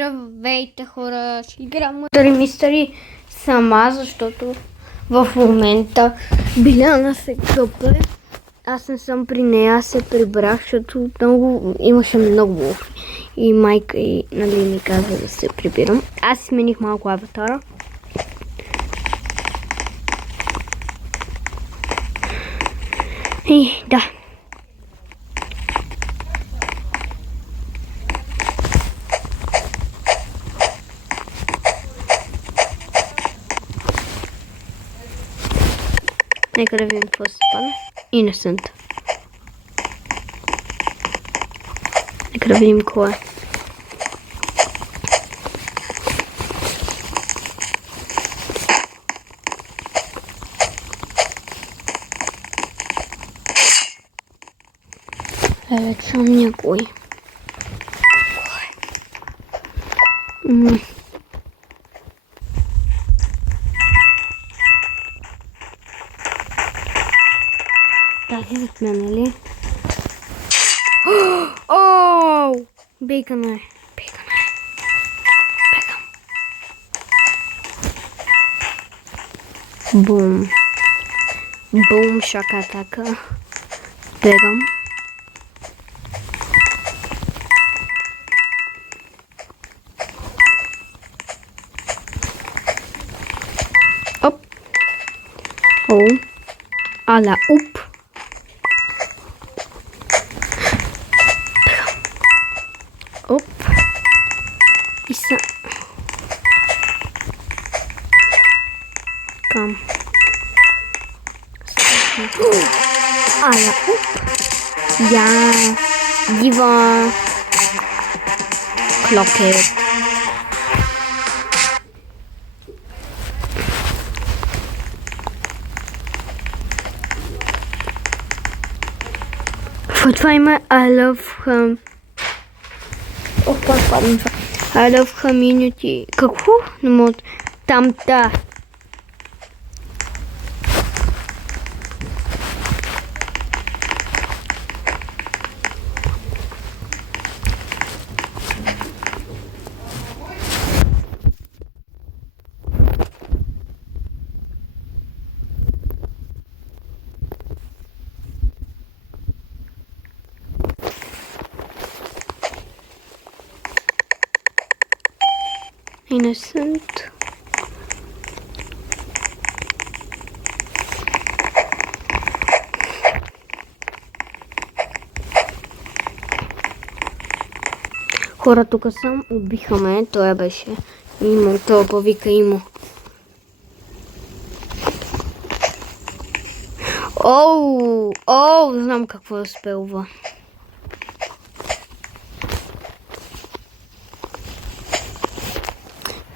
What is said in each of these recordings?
Здравейте, хора! Ще играм Murder Mystery сама, защото в момента Биляна се къпе. Аз не съм при нея, аз се прибрах, защото имаше много блоки. И майка ми каза да се прибирам. Аз смених малко аватара. И да. Нека да видим какво се стане. Innocent. Нека да видим какво е. Чум някой. Тази зад мен, нали? Ооо! Бейкън е. Бум. Бум, шакатака. Бегам. Оп. О. Ала уп. Оп. И са. Кам. Ала уп. Я. Дива. Клоке. Това има I love I love community. Какво? Не мога. Там, да. Innocent. Хора, тук съм, убиха ме, той беше Имо, той повика Имо. Оу, знам какво е спелва.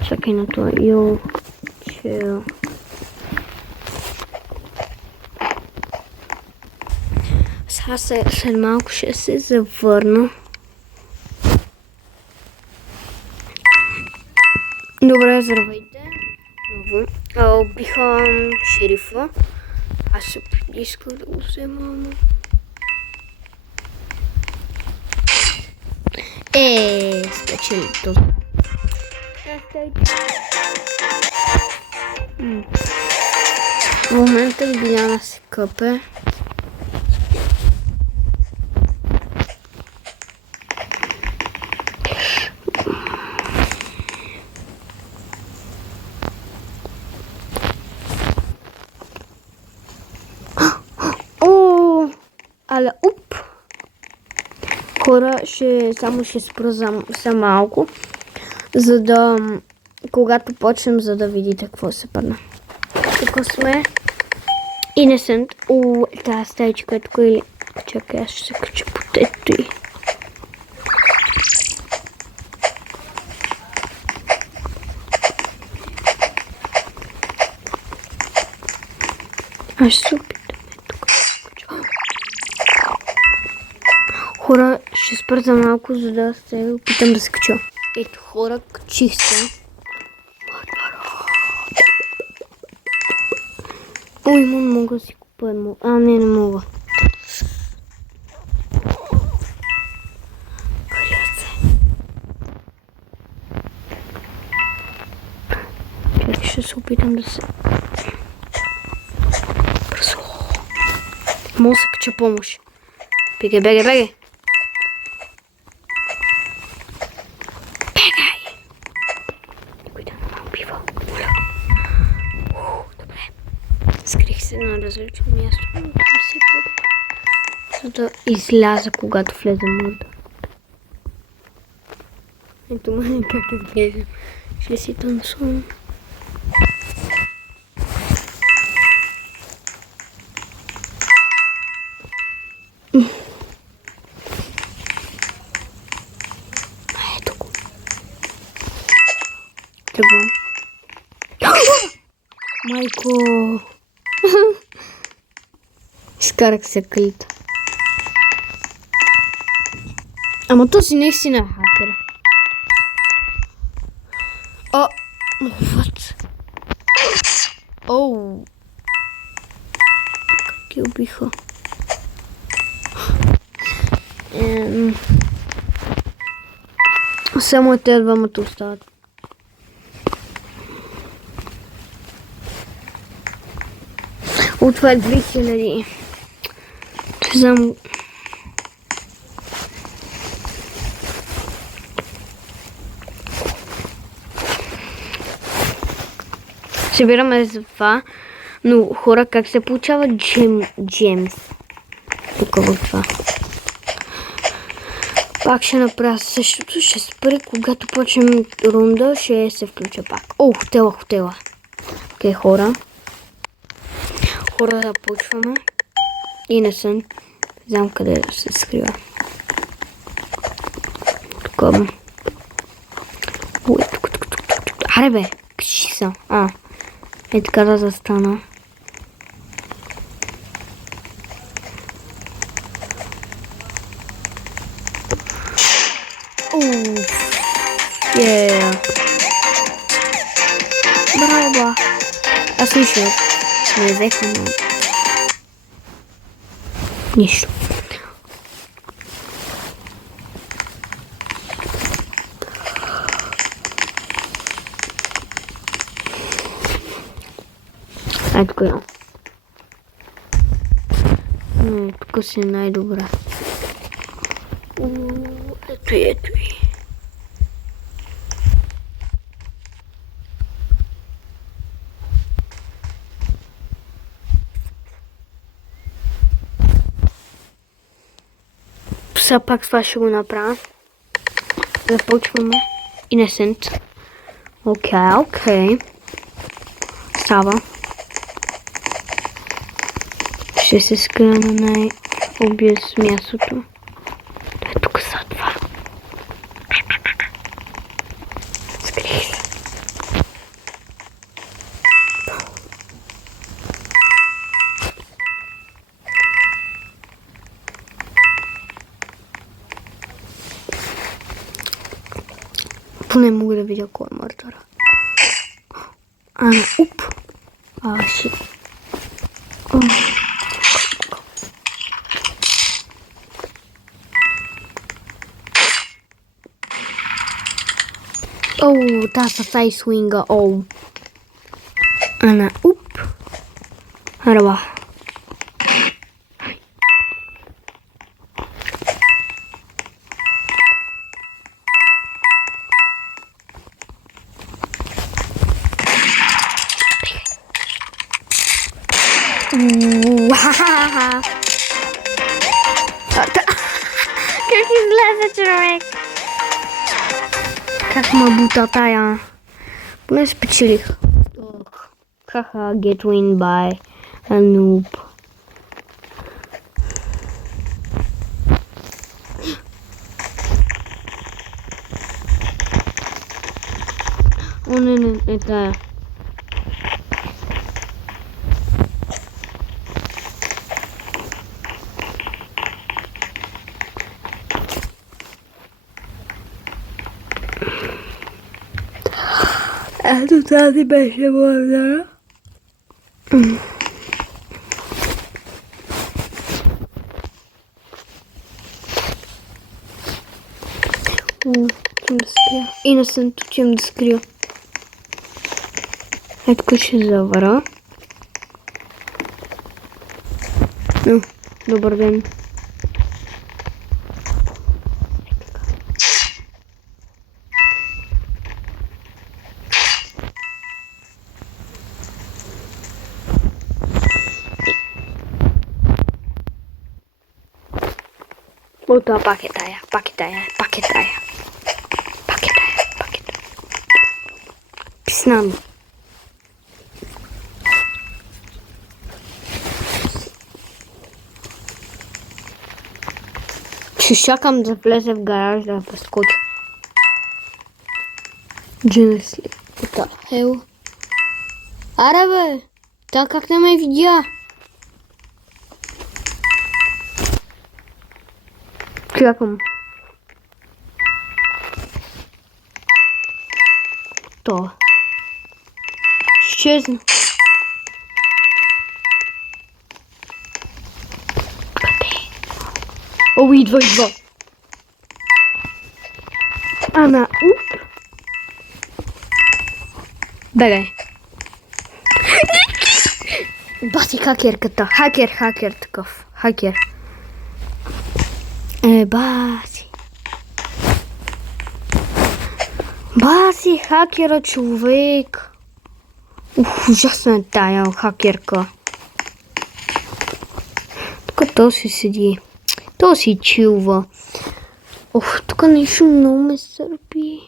Чакай на това, чел. Сега след малко ще се завърна. Добре, здравейте. Убиха шерифа. Аз се исках да го взема, но... спечели този. В момента Биляна се къпе. Але уп! Хора, само ще спра за малко, за да, когато почнем, за да видите какво се падна. Тук сме Innocent. Тази стаечка е тук или... Чакай, аз ще се кача по тето и... Аз ще се опитаме тук. Хора, ще спра за малко, за да се опитам да се кача. Ето хора, качих се. Ой, мога да си купя едно. Не мога. Къде се? ще се опитам да се... Бързо. Мога да се кача помощ. Бегай, бегай, бегай. Бегай! Никой да не ме убива. Моля. Добре. Скрих се на различно място. Там си по-добре. За да изляза, когато влезем мърда. Ето ме как изглеждам. Ще си танцувам. Ето го. Тръгвам. Майко! Изкарах се клита. Ама този наистина е хакер. О! What? Оу! Как ги убиха? Само те двамата остават. О, това е 2000. Не знам. Събираме за това, но хора, как се получава джемс? Тук в това. Пак ще направя същото, ще спре, когато почнем рунда, ще се включа пак. О, хотела. Окей, хора. Хора, започваме. И не съм. Знам къде се скрива. Тук. Ой, тук. Аре бе, качи съм. Е така да застана. Браво! Аз нищо не взеха, но... Нищо. Ето го имам. Тук си най-добра. Ето и. Все пак това ще го направя. Започваме. Innocent. Окей. Става. Ще се скрия на най-обвис мястото. Е, тук са това. Скрих се. Поне мога да видя кой е мъртъра. Уп. Шит. Tas a face swinger. Up. Araba. Как излезе човек? Как ма бута тая? Поне спечелих. Haha, get win by a noob. О, не тая. Ето тази беше благодаря. Чем да скрия. Innocent, чем да скрия. Ето ще завара. Добър ден. Ото пак е тая. Писнам. Ще чакам да влезе в гараж да прескоча. Дженесли. Ето. Ево. Аре бе! Та как не ме видя? Чакам. То. Изчезна. О, идва. Ана, уп. Бегай. Баси хакерката. Хакер такъв. Хакер. Баси. Баси хакера, човек. Ужасно е тая хакерка. Тук то си седи. То си чилва. Тук нещо много ме сърби.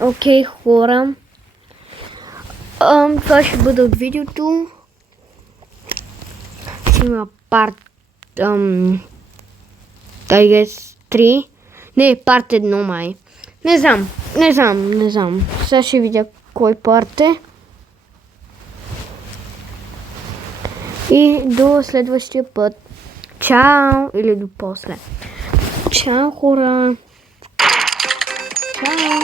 Окей, хора. Това ще бъде от видеото. Ще има парт I guess 3. Не, парт 1 май. Не знам. Сега ще видя кой парт е. И до следващия път. Чао! Или до после. Чао, хора! Чао!